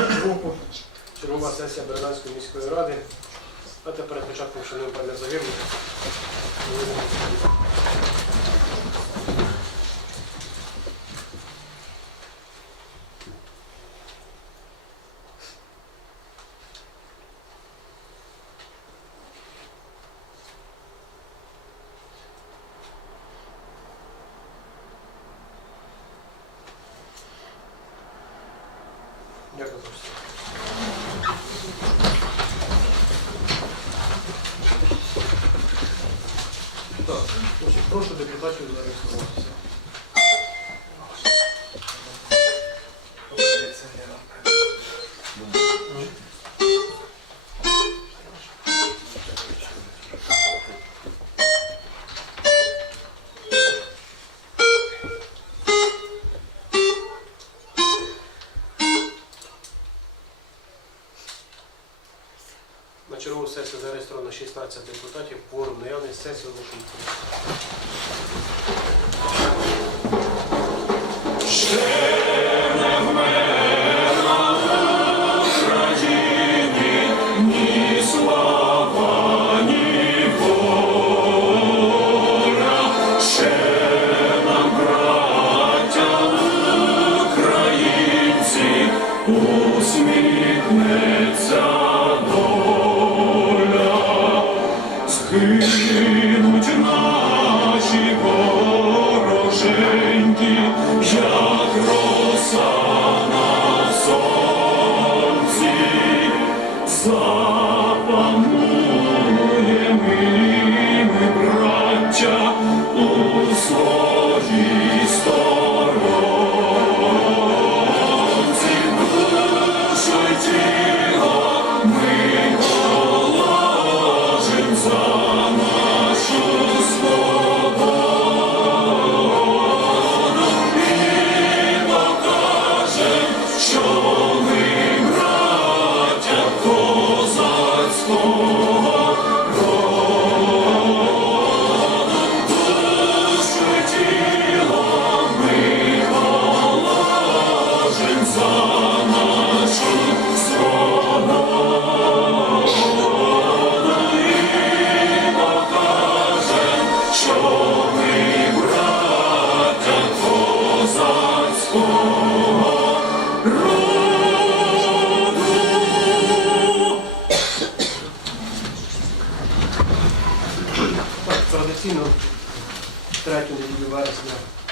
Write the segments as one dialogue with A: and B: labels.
A: Групу. Чергова сесія Березанської міської ради. А тепер початком вшануємо пам'ять загиблих. Чергову сесію зареєстровано 16 депутатів, кворум наявний сесію оголошую відкритою.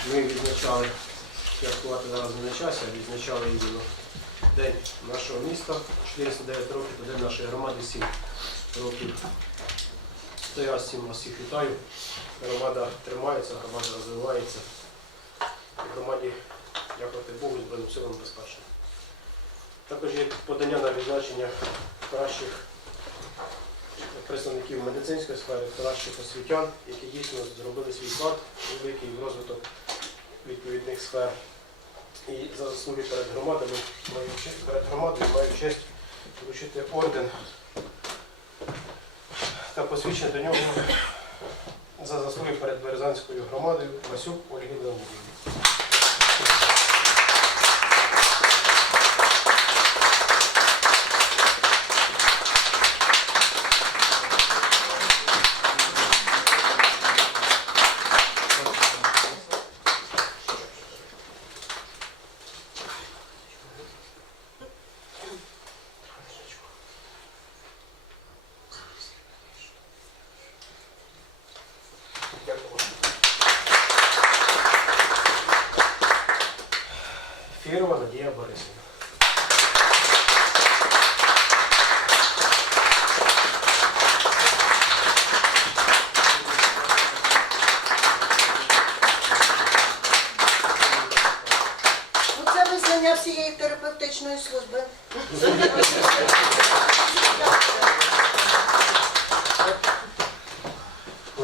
B: Ми
A: відзначали, святкувати зараз не на часі, відзначали іменно День нашого міста, 409 років, та День нашої громади 7 років. То я цим вас всіх вітаю. Громада тримається, громада розвивається. І громаді, дякувати Богу, Збройним силам безпечно. Також є подання на відзначення кращих представників медицинської сфери, кращих освітян, які дійсно зробили свій вклад великий в розвиток відповідних сфер. І за заслуги перед громадами маю перед громадою маю честь вручити орден та посвідчення до нього за заслуги перед Березанською громадою Васюк Ольги Леонідівни.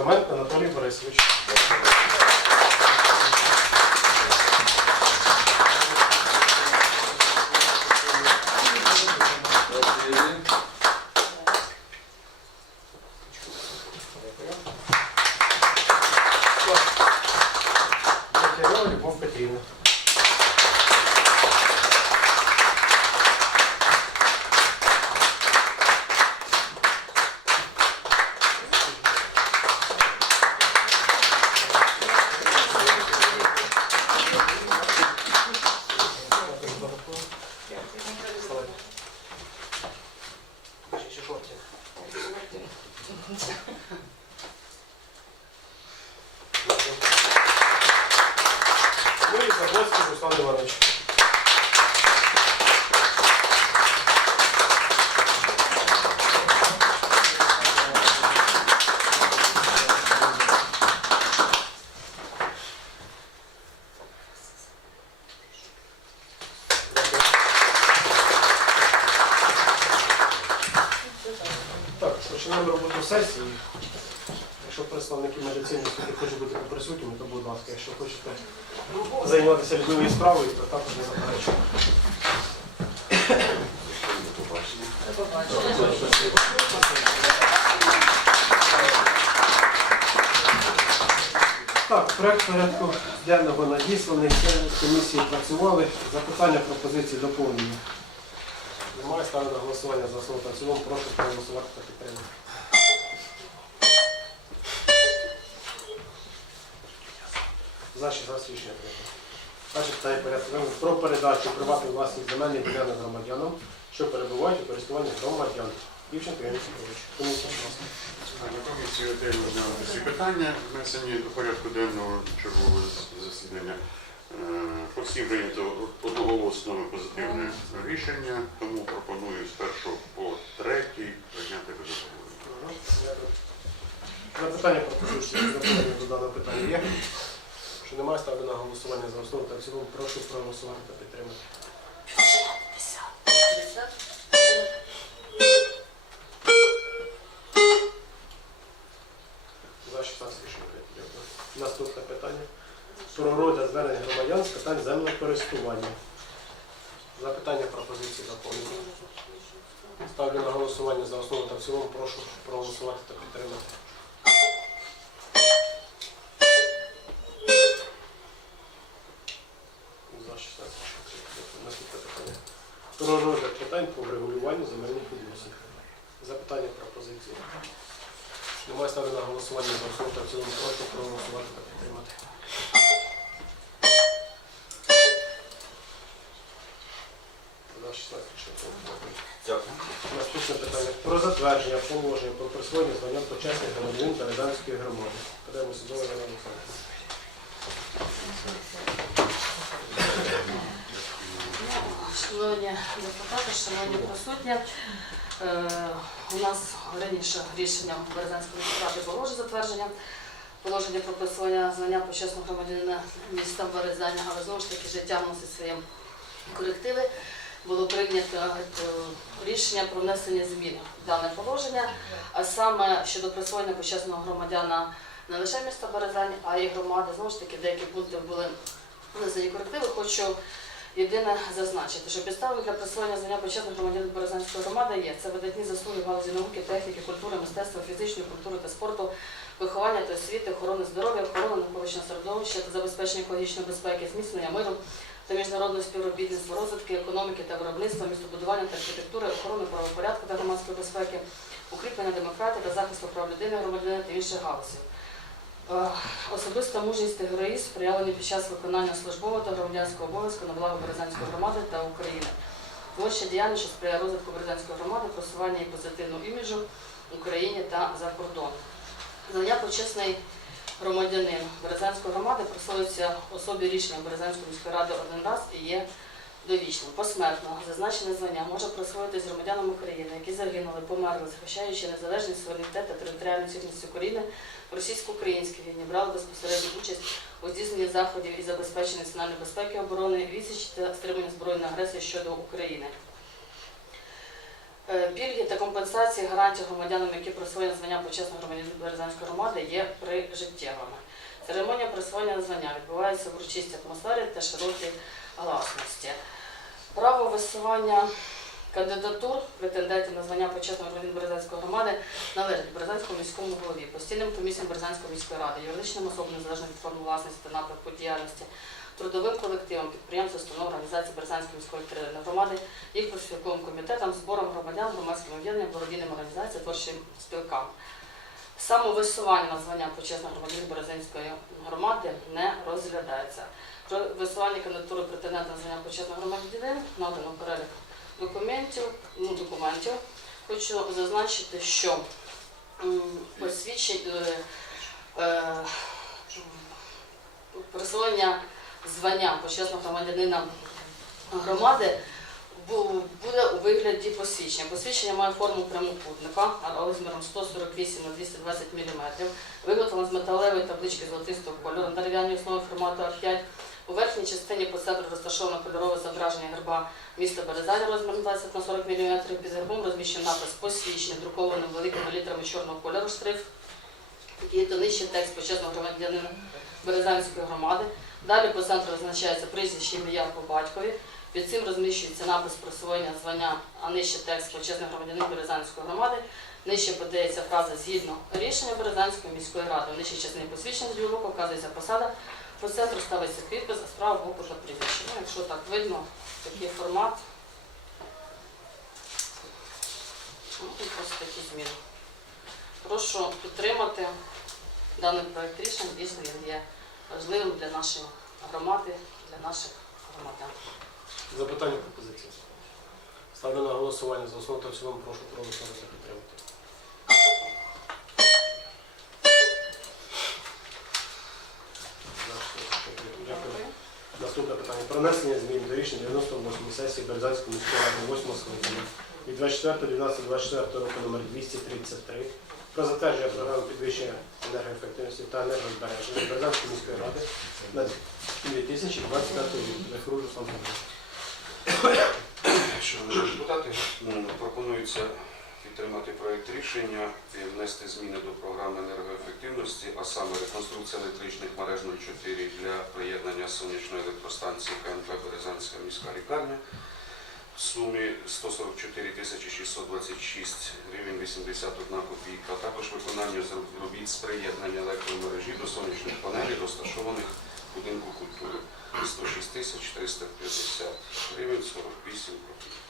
A: Клименко Анатолій Борисович. Дякую. Любов Петрівна.
B: Починаємо роботу сесії. Якщо представники медицини все-таки хочуть бути присутніми, то будь ласка, якщо хочете займатися любимою справою, то також не заперечуємо. Так, проект порядку денного надісланий, комісії працювали. Запитання, пропозиції, доповнення. Немає ставлю на голосування за основу та. Прошу проголосувати та підтримати. За 16 рішення прийнято. Перше питання порядку денного про передачу приватної власних земельних ділянок громадянам, що перебувають у користуванні громадян. Івченко Януш Петрович. Комісія, будь ласка.
C: На комісії ретельно розглянули всі питання, внесені до порядку денного чергового засідання. Е, По всім прийнято одноголосно позитивне рішення, тому пропоную з першого по третій прийняти.
B: Дякую. Запитання пропозиції доповнення до даного питання є. Що немає, ставлю на голосування за основу та в цілому. Прошу проголосувати та підтримати. За 16 рішення прийнято. Наступне питання. Про звернень громадян з питань землекористування. Запитання пропозиції доповнення. Ставлю на голосування за основу та в цілому. Прошу проголосувати та підтримати. Про розгляд питань по врегулюванню земельних відносин. Запитання пропозиції. Немає ставлю на голосування за основу та в цілому. Прошу проголосувати та підтримати. За 16.
D: Дякую.
B: Наступне питання про затвердження положення про присвоєння звання почесних громадянин Березанської громади. Подаємо судове на Олександр.
E: Шановні депутати, шановні присутні, е, у нас раніше рішенням Березанської ради було затвердження положення про присвоєння звання почесного громадянина міста Березаня, але знову ж таки життя вносить свої корективи. Було прийнято е, рішення про внесення змін в дане положення, а саме щодо присвоєння почесного громадяна не лише міста Березань, а й громади. Знову ж таки, деякі пункти були внесені корективи. Хочу Єдине зазначити, що підставами для присвоєння звання почесних громадянин Березанської громади є це видатні заслуги галузі науки, техніки, культури, мистецтва, фізичної культури та спорту, виховання та освіти, охорони здоров'я, охорони навколишнього середовища та забезпечення екологічної безпеки, зміцнення миру та міжнародного співробітництва, розвитки економіки та виробництва, містобудування та архітектури, охорони правопорядку та громадської безпеки, укріплення демократії та захисту прав людини, громадянина та інших галузей. Особиста мужність та героїзм проявлені під час виконання службового та громадянського обов'язку на благо Березанської громади та України. Творча діяльність, що сприяє розвитку Березанської громади, просування і позитивного іміджу в Україні та за кордон. Звання почесний громадянин Березанської громади присвоюється особі рішенням Березанської міської ради один раз і є довічним. Посмертно зазначене звання може присвоїтись громадянам України, які загинули, померли, захищаючи незалежність, суверенітет та територіальну цілісність України в російсько-українській війні, брали безпосередню участь у здійсненні заходів і забезпеченні національної безпеки оборони, відсіч та стримання збройної агресії щодо України. Е, Пільги та компенсації гарантії громадянам, які присвоєні звання почесного громадянина Березанської громади, є прижиттєвими. Церемонія присвоєння звання відбувається в урочистій атмосфері та широкій гласності. Право висування кандидатур претендентів на звання почесного громадянина Березанської громади належить Березанському міському голові, постійним комісіям Березанської міської ради, юридичним особам незалежно від форми власності та напрямку діяльності, трудовим колективам, підприємств, установ, організацій Березанської міської територіальної громади, їх профспілковим комітетам, зборам громадян, громадським об'єднанням, благодійним організаціям, творчим спілкам. Самовисування на звання почесного громадянина Березанської громади не розглядається. Про висування кандидатури претендента на звання почесного громадянина надано перелік документів, ну, документів. Хочу зазначити, що м, посвідчень е, е, присвоєння звання почесного громадянина громади буде у вигляді посвідчення. Посвідчення має форму прямокутника розміром 148 на 220 мм, виготовлено з металевої таблички золотистого кольору на дерев'яній основі формату А5, У верхній частині по центру розташовано кольорове зображення герба міста Березаня розміром 20 на 40 мм. Під гербом розміщений напис посвідчений, друкованим великими літерами чорного кольору шрифт. Який то нижче текст почесного громадянина Березанської громади. Далі по центру визначається прізвище ім'я по батькові. Під цим розміщується напис присвоєння звання, а нижче текст почесний громадянин Березанської громади. Нижче подається фраза згідно рішення Березанської міської ради. В нижчій частині посвідчення з боку вказується посада. По центру ставиться підпис, а справа боку та прізвище. Ну, якщо так видно, такий формат. Ну, і просто такі зміни. Прошу підтримати даний проект рішення. Дійсно, він є важливим для нашої громади, для наших громадян.
B: Запитання пропозиції. Ставлю на голосування за основу та в цілому прошу проголосувати та підтримати. Дякую. Наступне питання. Про внесення змін до рішення 98 сесії Березанської міської ради 8 скликання від 24.12.24 року номер 233 про затвердження програми підвищення енергоефективності та енергозбереження Березанської міської ради на 2025 рік. Руслан Петрович.
D: Шановні депутати, пропонується підтримати проект рішення і внести зміни до програми енергоефективності, а саме реконструкція електричних мереж 04 для приєднання сонячної електростанції КНП Березанська міська лікарня в сумі 144 тисячі 626 гривень 81 копійка, а також виконання робіт з приєднання електромережі до сонячних панелей, розташованих будинку культури 106 тисяч 350 гривень 48 копійок.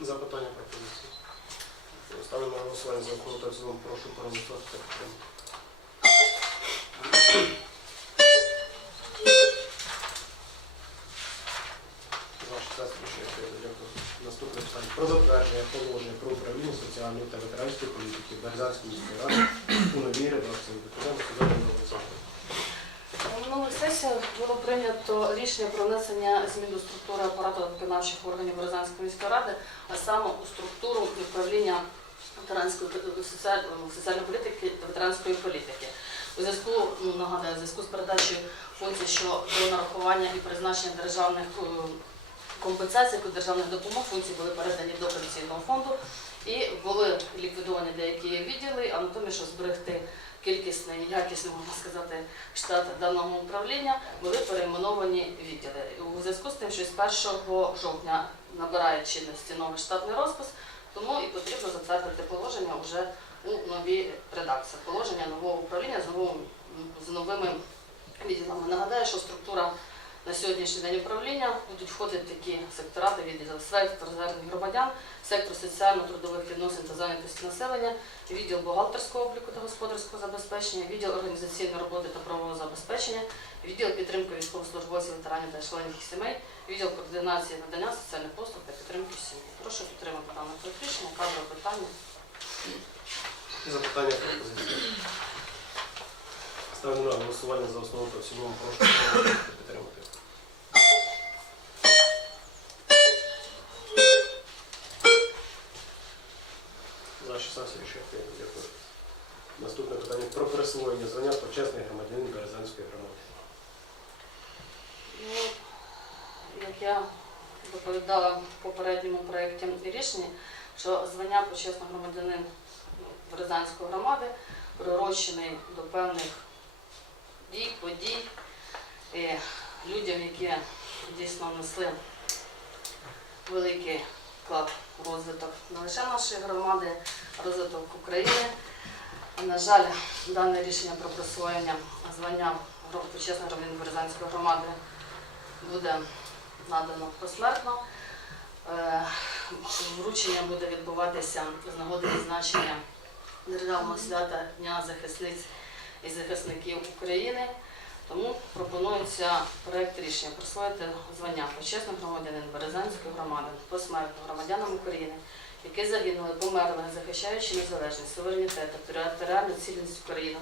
B: Запитання пропозиції. Ставлю на голосування за основу та в прошу проголосувати та підтримати. Наступне питання. Про затвердження положення про управління соціальної та ветеранської політики Березанської міської ради у новій редакції. Судовий Олександр.
E: Минулих сесіях було прийнято рішення про внесення змін до структури апарату виконавчих органів Березанської міської ради, а саме у структуру управління ветеранської соціальної, соціальної політики та ветеранської політики. У зв'язку, ну, нагадаю, у зв'язку з передачею функцій щодо нарахування і призначення державних е, компенсацій, державних допомог, функції були передані до пенсійного фонду і були ліквідовані деякі відділи, а натомість, щоб зберегти кількісний, якісний, можна сказати, штат даного управління, були перейменовані відділи. У зв'язку з тим, що з 1 жовтня набирає чинності новий штатний розпис, тому і потрібно затвердити положення вже у новій редакції. Положення нового управління з, новим, з новими відділами. Нагадаю, що структура на сьогоднішній день управління будуть входити такі сектора та відділи сектор звернень громадян, сектор соціально-трудових відносин та зайнятості населення, відділ бухгалтерського обліку та господарського забезпечення, відділ організаційної роботи та правового забезпечення, відділ підтримки військовослужбовців, ветеранів та членів їх сімей, відділ координації надання соціальних послуг та підтримки сім'ї. Прошу підтримати дане рішення, кадрове питання.
B: Запитання пропозиції. Ставлю на голосування за основу та в цілому прошу підтримати. 16 рішення. Дякую. Наступне питання про присвоєння звання почесний громадянин Березанської громади.
E: Ну, як я доповідала в попередньому проєкті рішення, що звання почесного громадянин Березанської громади приурочений до певних дій, подій, і людям, які дійсно внесли великий вклад у розвиток не лише нашої громади, розвиток України. На жаль, дане рішення про присвоєння звання почесного громадянина Березанської громади буде надано посмертно. Е, Вручення буде відбуватися з нагоди відзначення державного свята Дня захисниць і захисників України. Тому пропонується проект рішення присвоїти звання почесний громадянин Березанської громади посмертно громадянам України, які загинули, померли, захищаючи незалежність, суверенітет територіальну цілісність України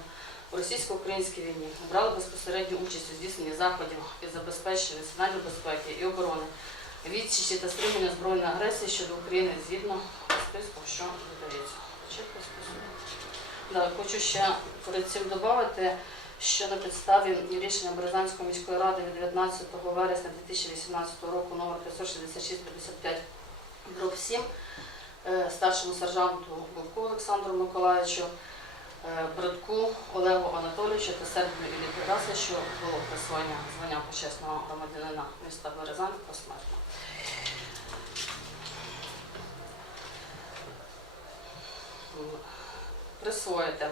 E: у російсько-українській війні, брали безпосередню участь у здійсненні заходів із забезпечення національної безпеки і оборони, відсічі та стримання збройної агресії щодо України згідно списку, що додається. Да, хочу ще перед цим додати, що на підставі рішення Березанської міської ради від 19 вересня 2018 року номер 566-55 дроб 7 е, старшому сержанту Бувку Олександру Миколаївичу, е, Братку Олегу Анатолійовичу та Сербію Іллі Тарасовичу було присвоєння звання почесного громадянина міста Березань посмертно. Присвоїти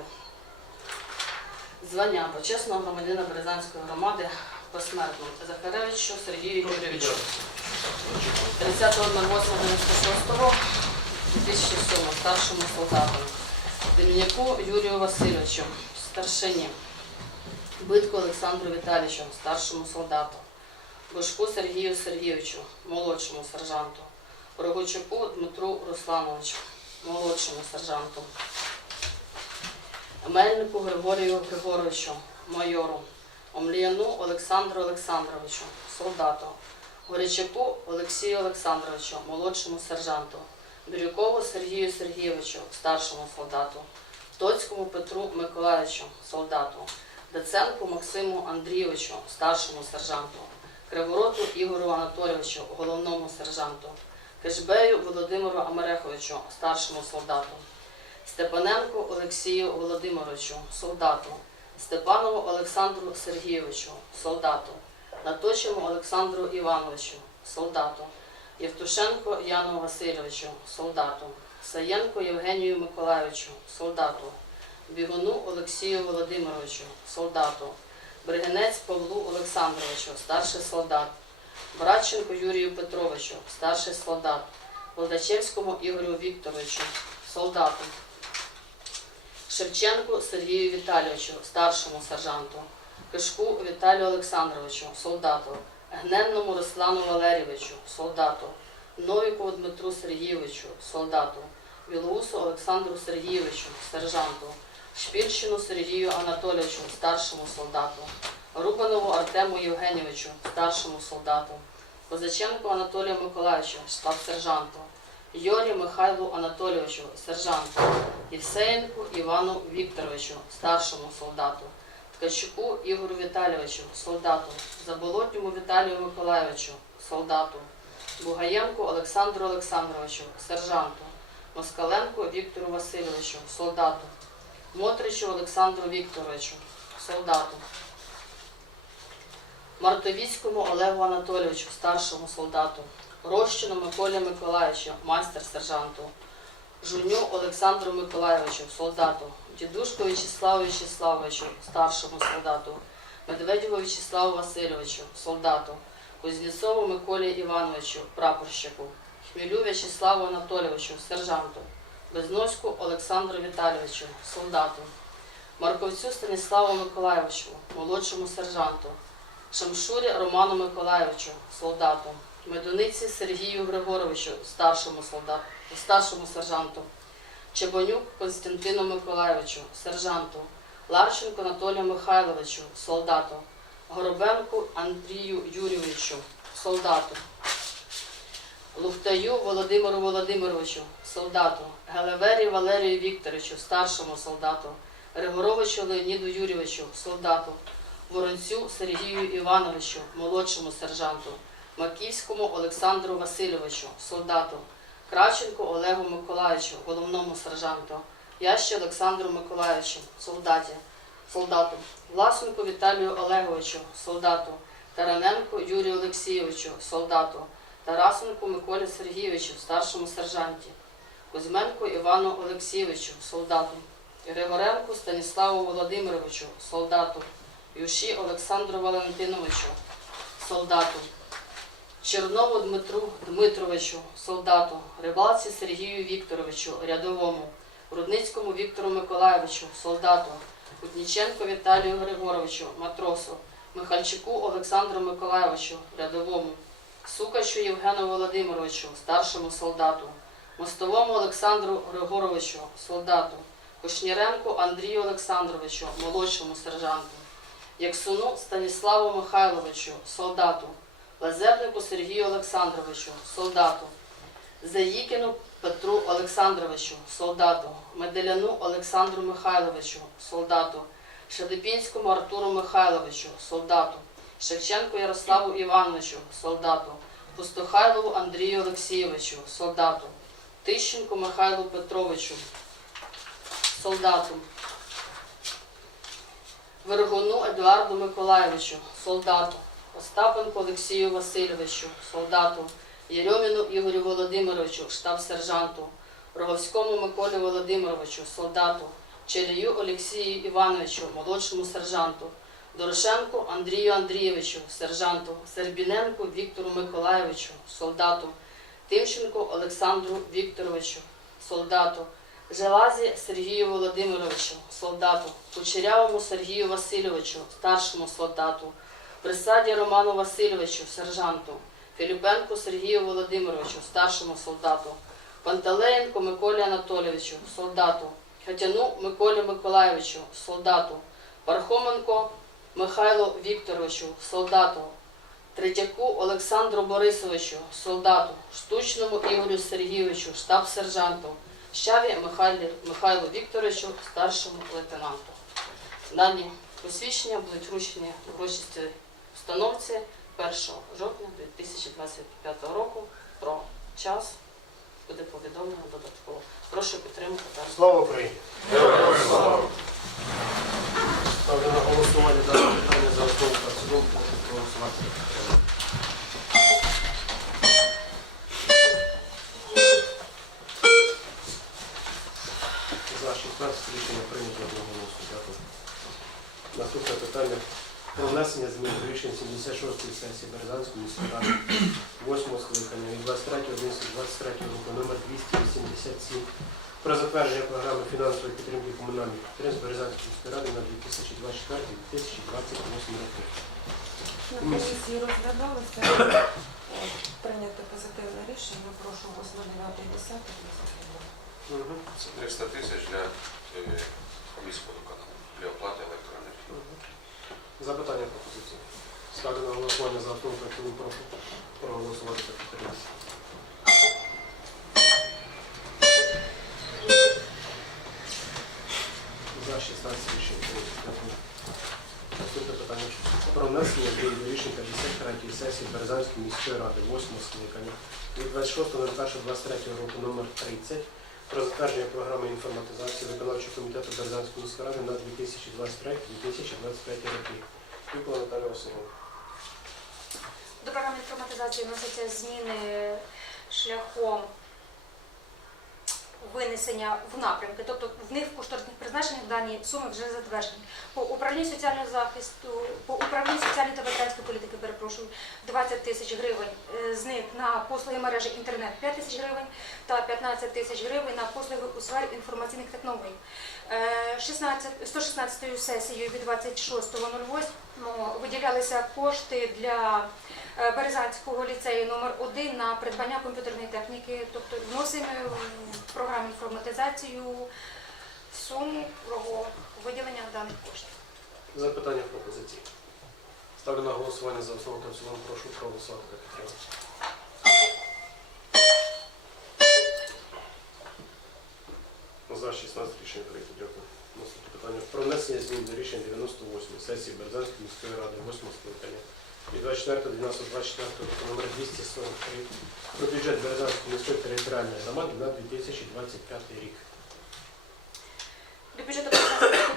E: звання почесного громадянина Березанської громади посмертно Захаревичу Сергію Юрійовичу. 30.08.96 2007 старшому солдату. Дем'яку Юрію Васильовичу, старшині. Битку Олександру Віталійовичу, старшому солдату. Бошку Сергію Сергійовичу, молодшому сержанту. Рогочуку Дмитру Руслановичу, молодшому сержанту. Мельнику Григорію Григоровичу, майору. Омліяну Олександру Олександровичу, солдату. Горячаку Олексію Олександровичу, молодшому сержанту. Бірюкову Сергію Сергійовичу, старшому солдату. Тоцькому Петру Миколаївичу, солдату. Даценку Максиму Андрійовичу, старшому сержанту. Кривороту Ігорю Анатолійовичу, головному сержанту. Кишбею Володимиру Амереховичу, старшому солдату. Степаненку Олексію Володимировичу, солдату. Степанову Олександру Сергійовичу, солдату. Наточому Олександру Івановичу, солдату. Євтушенко Яну Васильовичу, солдату. Саєнко Євгенію Миколайовичу, солдату. Бігуну Олексію Володимировичу, солдату. Бригинець Павлу Олександровичу, старший солдат. Братченко Юрію Петровичу, старший солдат. Володачевському Ігорю Вікторовичу, солдату. Шевченку Сергію Віталійовичу, старшому сержанту. Кишку Віталію Олександровичу, солдату. Гненному Руслану Валерійовичу, солдату. Новікову Дмитру Сергійовичу, солдату. Білоусу Олександру Сергійовичу, сержанту. Шпільщину Сергію Анатолійовичу, старшому солдату. Рубанову Артему Євгенійовичу, старшому солдату. Козаченку Анатолію Миколаївичу, штаб-сержанту. Йорі Михайлу Анатолійовичу, сержанту. Євсеєнку Івану Вікторовичу, старшому солдату. Ткачуку Ігорю Віталійовичу, солдату. Заболотньому Віталію Миколайовичу, солдату. Бугаєнку Олександру Олександровичу, сержанту. Москаленку Віктору Васильовичу, солдату. Мотричу Олександру Вікторовичу, солдату. Мартовіцькому Олегу Анатолійовичу, старшому солдату. Рощину Миколі Миколаївичу, майстер-сержанту. Жуню Олександру Миколайовичу, солдату. Дідушку В'ячеславу В'ячеславовичу, старшому солдату. Медведєву В'ячеславу Васильовичу, солдату. Кузнєцову Миколі Івановичу, прапорщику. Хмілю В'ячеславу Анатолійовичу, сержанту. Безноську Олександру Віталійовичу, солдату. Марковцю Станіславу Миколайовичу, молодшому сержанту. Шамшурі Роману Миколайовичу, солдату. Медуниці Сергію Григоровичу, старшому солдату, старшому сержанту. Чебонюк Константину Миколайовичу, сержанту. Ларченко Анатолію Михайловичу, солдату. Горобенку Андрію Юрійовичу, солдату. Лухтаю Володимиру Володимировичу, солдату. Гелевері Валерію Вікторовичу, старшому солдату. Григоровичу Леоніду Юрійовичу, солдату. Воронцю Сергію Івановичу, молодшому сержанту. Маківському Олександру Васильовичу, солдату. Кравченку Олегу Миколаївичу, головному сержанту. Ящі Олександру Миколаївичу, солдаті, солдату. Власенку Віталію Олеговичу, солдату. Тараненку Юрію Олексійовичу, солдату. Тарасенку Миколі Сергійовичу, старшому сержанті. Кузьменку Івану Олексійовичу, солдату. Григоренку Станіславу Володимировичу, солдату. Юші Олександру Валентиновичу, солдату. Чернову Дмитру Дмитровичу, солдату, Рибалці Сергію Вікторовичу, рядовому, Рудницькому Віктору Миколаєвичу, солдату, Кутніченко Віталію Григоровичу, матросу, Михальчуку Олександру Миколаєвичу, рядовому, Сукачу Євгену Володимировичу, старшому солдату, Мостовому Олександру Григоровичу, солдату, Кушніренку Андрію Олександровичу, молодшому сержанту, Яксуну Станіславу Михайловичу, солдату, Лазебнику Сергію Олександровичу, солдату, Заїкіну Петру Олександровичу, солдату, Меделяну Олександру Михайловичу, солдату, Шелепінському Артуру Михайловичу, солдату, Шевченку Ярославу Івановичу, солдату, Пустохайлову Андрію Олексійовичу, солдату, Тищенку Михайлу Петровичу, солдату, Вергуну Едуарду Миколайовичу, солдату, Остапенку Олексію Васильовичу, солдату, Єрьоміну Ігорю Володимировичу, штаб-сержанту, Роговському Миколі Володимировичу, солдату, Челію Олексію Івановичу, молодшому сержанту, Дорошенку Андрію Андрійовичу, сержанту, Сербіненку Віктору Миколайовичу, солдату, Тимченку Олександру Вікторовичу, солдату, Желазі Сергію Володимировичу, солдату, Кучерявому Сергію Васильовичу, старшому солдату, Присаді Роману Васильовичу, сержанту, Філіпенку Сергію Володимировичу, старшому солдату, Пантелеєнку Миколі Анатолійовичу, солдату, Хатяну Миколі Миколайовичу, солдату, Пархоменко Михайлу Вікторовичу, солдату, Третяку Олександру Борисовичу, солдату, Штучному Ігорю Сергійовичу, штаб-сержанту, Щаві Михайлу Вікторовичу, старшому лейтенанту. Дані посвідчення будуть вручені в урочистій установці 1 жовтня 2025 року. Про час буде повідомлено додатково. Прошу підтримати
B: Слава Україні! Ставлю на голосування дане питання за основу та в. Прошу проголосувати. За 16 рішення прийнято одноголосно. Дякую. Наступне питання про внесення змін до рішень 76-ї сесії Березанської міської ради 8 скликання від 23.11.23 року номер 287 про затвердження програми фінансової підтримки комунальних підприємств Березанської міської ради на 2024-2028 роки.
F: На комісії розглядалося прийняти позитивне рішення. Прошу вас на 9 10
D: Це 300 тисяч для е, міського виконання, для оплати електроенергії.
B: Запитання пропозиції. Ставлю на голосування за основу цілому. прошу проголосувати та підтримати. За 16 рішень прийнято. Дякую. Наступне питання про внесення до рішень 53 сесії Березанської міської ради 8 скликання від 26.01.23 року номер 30 про затвердження програми інформатизації виконавчого комітету Березанської міської ради на 2023-2025 роки. Вікова Наталя Васильовна.
G: До програми інформатизації вносяться зміни шляхом винесення в напрямки, тобто в них в кошторисних призначеннях дані суми вже затверджені. По управлінню соціального захисту, по управлінню соціальної та ветеранської політики, перепрошую, 20 тисяч гривень, е, з них на послуги мережі інтернет 5 тисяч гривень та 15 тисяч гривень на послуги у сфері інформаційних технологій. Е, 16, 116 сесією від 26.08 виділялися кошти для е, Березанського ліцею номер 1 на придбання комп'ютерної техніки, тобто вносимо в програму інформатизацію суму про виділення даних коштів.
B: Запитання пропозиції. Ставлю на голосування за основу та в цілому. Прошу проголосувати та підтримати. За 16 рішення прийнято. Дякую. Наступне питання. Про внесення змін до рішень 98 сесії Березанської міської ради 8 скликання від 24.12.24 року номер 243 про бюджет Березанської міської територіальної громади на 2025 рік.
G: До бюджету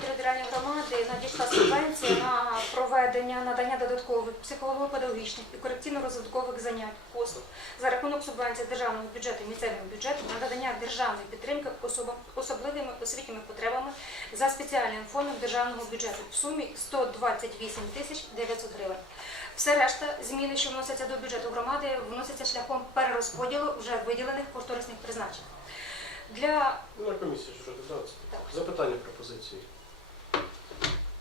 G: територіальної громади надійшла субвенція на проведення надання додаткових психолого-педагогічних і корекційно-розвиткових занять послуг за рахунок субвенції державного бюджету і місцевого бюджету на надання державної підтримки особам особливими освітніми потребами за спеціальним фондом державного бюджету в сумі 128 тисяч 900 гривень. Все решта зміни, що вносяться до бюджету громади, вносяться шляхом перерозподілу вже виділених кошторисних призначень. Для
B: Ну, на комісії ж розглядалося.
G: Так.
B: Запитання пропозиції.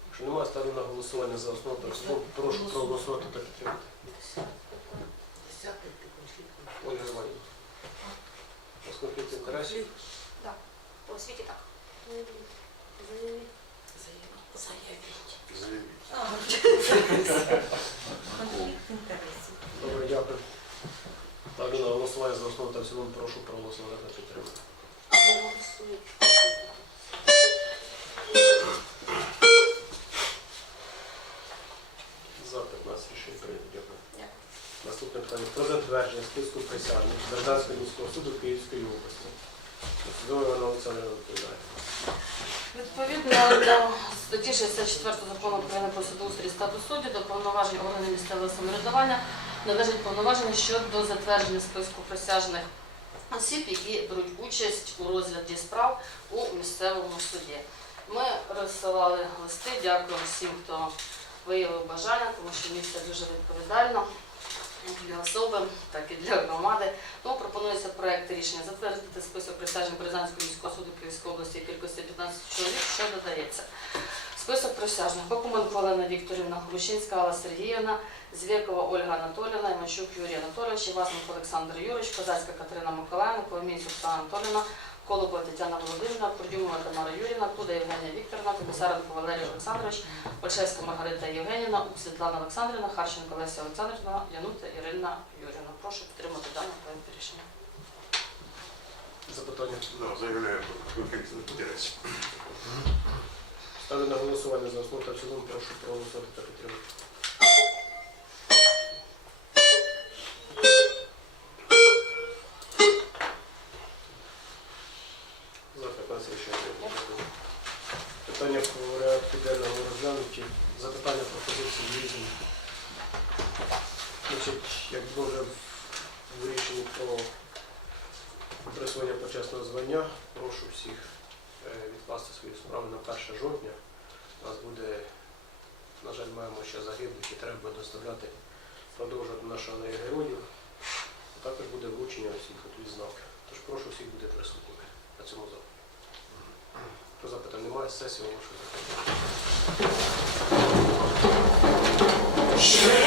B: Якщо немає, ставлю на голосування за основу та в цілому. Прошу проголосувати та підтримати. Ольга Іванівна. У вас конфлікт інтересів?
G: по освіті так.
C: Заявіть.
F: Конфлікт інтересів.
B: Добре, дякую. Ставлю на голосування за основу та в цілому. Прошу проголосувати та підтримати.
A: За нас рішень прийнято. Дякую. Наступне питання про затвердження списку присяжних Берданського міського суду Київської області. Судова Івана Олександровна відповідає.
E: Відповідно до статті 64 закону України про судоустрій статус суддів до повноважень органів місцевого самоврядування належить повноваження щодо затвердження списку присяжних осіб, які беруть участь у розгляді справ у місцевому суді. Ми розсилали листи, дякую всім, хто виявив бажання, тому що місце дуже відповідально для особи, так і для громади. Тому пропонується проект рішення затвердити список присяжних Березанського міського суду Київської області кількості 15 чоловік, що додається. Список присяжних Бакуменко Олена Вікторівна, Грушинська Алла Сергіївна, Звєкова Ольга Анатоліївна, Імачук Юрій Анатолійович, Івасенко Олександр Юрійович, Козацька Катерина Миколаївна, Коломійцю Оксана Анатоліївна, Колобова Тетяна Володимирівна, Курдюмова Тамара Юрівна, Куда Євгенія Вікторівна, Комісаренко Валерій Олександрович, Польшевська Маргарита Євгенівна, Ук Світлана Олександрівна, Харченко Леся Олександрівна, Янута Ірина Юрівна. Прошу підтримати дане проект рішення.
A: Запитання.
C: Да, заявляю про.
A: Ставлю на голосування за основу та в цілому. Прошу проголосувати та підтримати. За 15 рішення. прийнято. Питання по порядку денному розглянуті. Запитання пропозиції різні. Значить, як було вже в рішенні про присвоєння почесного звання, прошу всіх е, відкласти свої справи на 1 жовтня. У нас буде, на жаль, маємо ще загиблих і треба буде доставляти, продовжувати нашу алею героїв. А також буде вручення всіх от відзнак. Тож прошу всіх бути присутніми на цьому запиті. Про запитань немає, сесія оголошую закритою.